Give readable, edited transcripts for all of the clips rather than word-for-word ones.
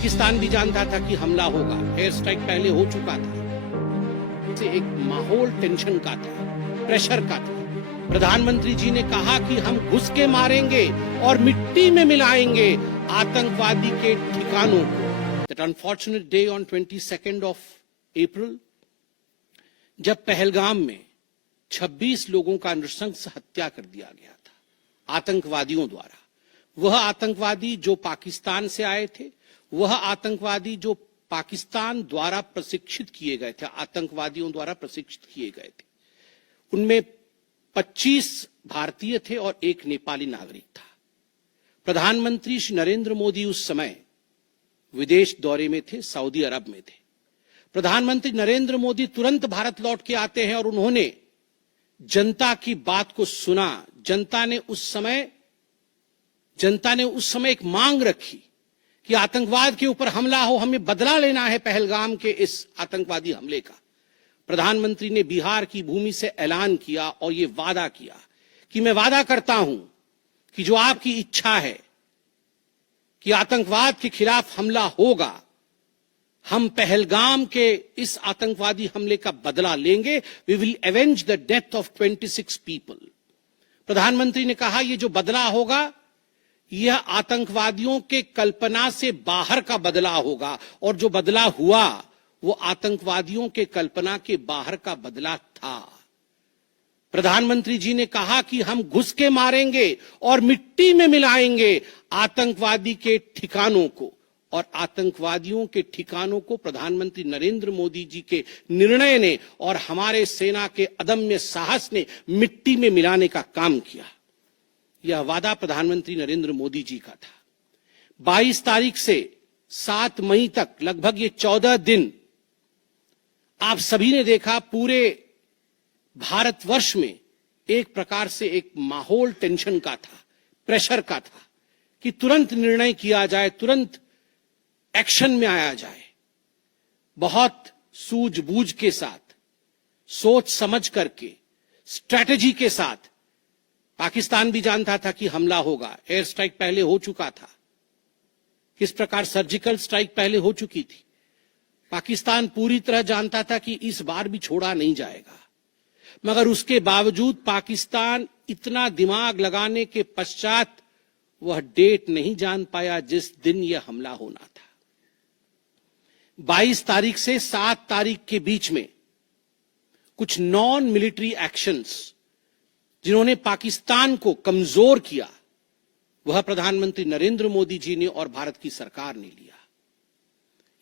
पाकिस्तान भी जानता था कि हमला होगा, एयर स्ट्राइक पहले हो चुका था। से एक माहौल टेंशन का था, प्रेशर का था। प्रधानमंत्री जी ने कहा कि हम घुस के मारेंगे और मिट्टी में मिलाएंगे आतंकवादी के ठिकानों को। That unfortunate day on 22nd of April, जब पहलगाम में 26 लोगों का नृशंस हत्या कर दिया गया था आतंकवादियों द्वारा। वह आतंकवादी जो पाकिस्तान से आए थे, वह आतंकवादी जो पाकिस्तान द्वारा प्रशिक्षित किए गए थे, आतंकवादियों द्वारा प्रशिक्षित किए गए थे। उनमें 25 भारतीय थे और एक नेपाली नागरिक था। प्रधानमंत्री श्री नरेंद्र मोदी उस समय विदेश दौरे में थे, सऊदी अरब में थे। प्रधानमंत्री नरेंद्र मोदी तुरंत भारत लौट के आते हैं और उन्होंने जनता की बात को सुना। जनता ने उस समय एक मांग रखी कि आतंकवाद के ऊपर हमला हो, हमें बदला लेना है पहलगाम के इस आतंकवादी हमले का। प्रधानमंत्री ने बिहार की भूमि से ऐलान किया और ये वादा किया कि मैं वादा करता हूं कि जो आपकी इच्छा है कि आतंकवाद के खिलाफ हमला होगा, हम पहलगाम के इस आतंकवादी हमले का बदला लेंगे। We will avenge the death of 26 people. प्रधानमंत्री ने कहा यह जो बदला होगा, यह आतंकवादियों के कल्पना से बाहर का बदला होगा, और जो बदला हुआ वो आतंकवादियों के कल्पना के बाहर का बदला था। प्रधानमंत्री जी ने कहा कि हम घुस के मारेंगे और मिट्टी में मिलाएंगे आतंकवादी के ठिकानों को, और आतंकवादियों के ठिकानों को प्रधानमंत्री नरेंद्र मोदी जी के निर्णय ने और हमारे सेना के अदम्य साहस ने मिट्टी में मिलाने का काम किया। यह वादा प्रधानमंत्री नरेंद्र मोदी जी का था। 22 तारीख से 7 मई तक लगभग ये 14 दिन आप सभी ने देखा पूरे भारतवर्ष में एक प्रकार से एक माहौल टेंशन का था, प्रेशर का था कि तुरंत निर्णय किया जाए, तुरंत एक्शन में आया जाए। बहुत सूझबूझ के साथ, सोच समझ करके, स्ट्रैटेजी के साथ। पाकिस्तान भी जानता था कि हमला होगा, एयर स्ट्राइक पहले हो चुका था। किस प्रकार सर्जिकल स्ट्राइक पहले हो चुकी थी। पाकिस्तान पूरी तरह जानता था कि इस बार भी छोड़ा नहीं जाएगा, मगर उसके बावजूद पाकिस्तान इतना दिमाग लगाने के पश्चात वह डेट नहीं जान पाया जिस दिन यह हमला होना था। 22 तारीख से 7 तारीख के बीच में कुछ नॉन मिलिट्री एक्शंस जिन्होंने पाकिस्तान को कमजोर किया, वह प्रधानमंत्री नरेंद्र मोदी जी ने और भारत की सरकार ने लिया।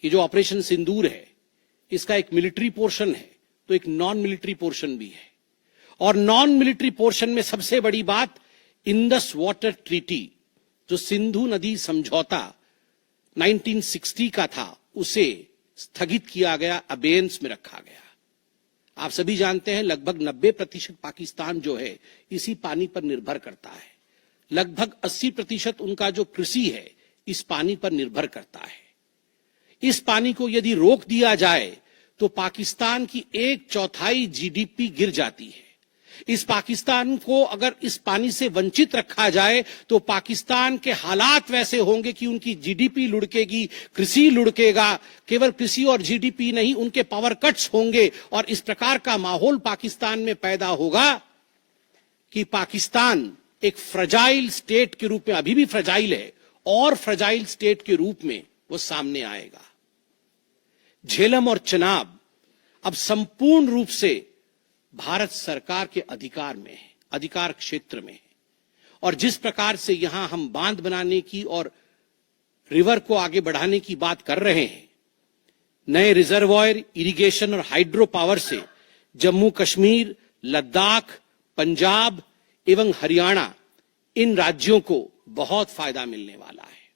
ये जो ऑपरेशन सिंदूर है, इसका एक मिलिट्री पोर्शन है तो एक नॉन मिलिट्री पोर्शन भी है। और नॉन मिलिट्री पोर्शन में सबसे बड़ी बात, इंडस वाटर ट्रीटी, जो सिंधु नदी समझौता 1960 का था, उसे स्थगित किया गया, अबेयंस में रखा गया। आप सभी जानते हैं लगभग 90% पाकिस्तान जो है इसी पानी पर निर्भर करता है। लगभग 80% उनका जो कृषि है इस पानी पर निर्भर करता है। इस पानी को यदि रोक दिया जाए तो पाकिस्तान की 1/4 जीडीपी गिर जाती है। इस पाकिस्तान को अगर इस पानी से वंचित रखा जाए तो पाकिस्तान के हालात वैसे होंगे कि उनकी जीडीपी लुढ़केगी, कृषि लुढ़केगा। केवल कृषि और जीडीपी नहीं, उनके पावर कट्स होंगे, और इस प्रकार का माहौल पाकिस्तान में पैदा होगा कि पाकिस्तान एक फ्रजाइल स्टेट के रूप में, अभी भी फ्रजाइल है, और फ्रजाइल स्टेट के रूप में वो सामने आएगा। झेलम और चनाब अब संपूर्ण रूप से भारत सरकार के अधिकार में है, अधिकार क्षेत्र में है। और जिस प्रकार से यहां हम बांध बनाने की और रिवर को आगे बढ़ाने की बात कर रहे हैं, नए रिजर्वॉयर, इरिगेशन और हाइड्रो पावर से जम्मू कश्मीर, लद्दाख, पंजाब एवं हरियाणा, इन राज्यों को बहुत फायदा मिलने वाला है।